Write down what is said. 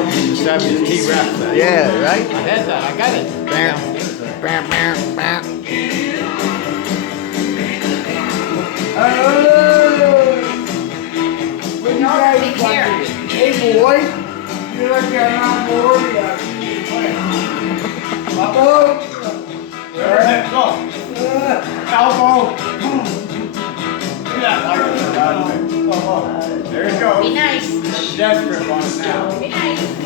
Elton in the 70s, T-Rex. Yeah, right? I had that. I got it. Bam, bam, bam, bam. When you guys hey boy, you look at my board, elbow. Elbow. There you go. Be nice. Desperate one now. Be nice.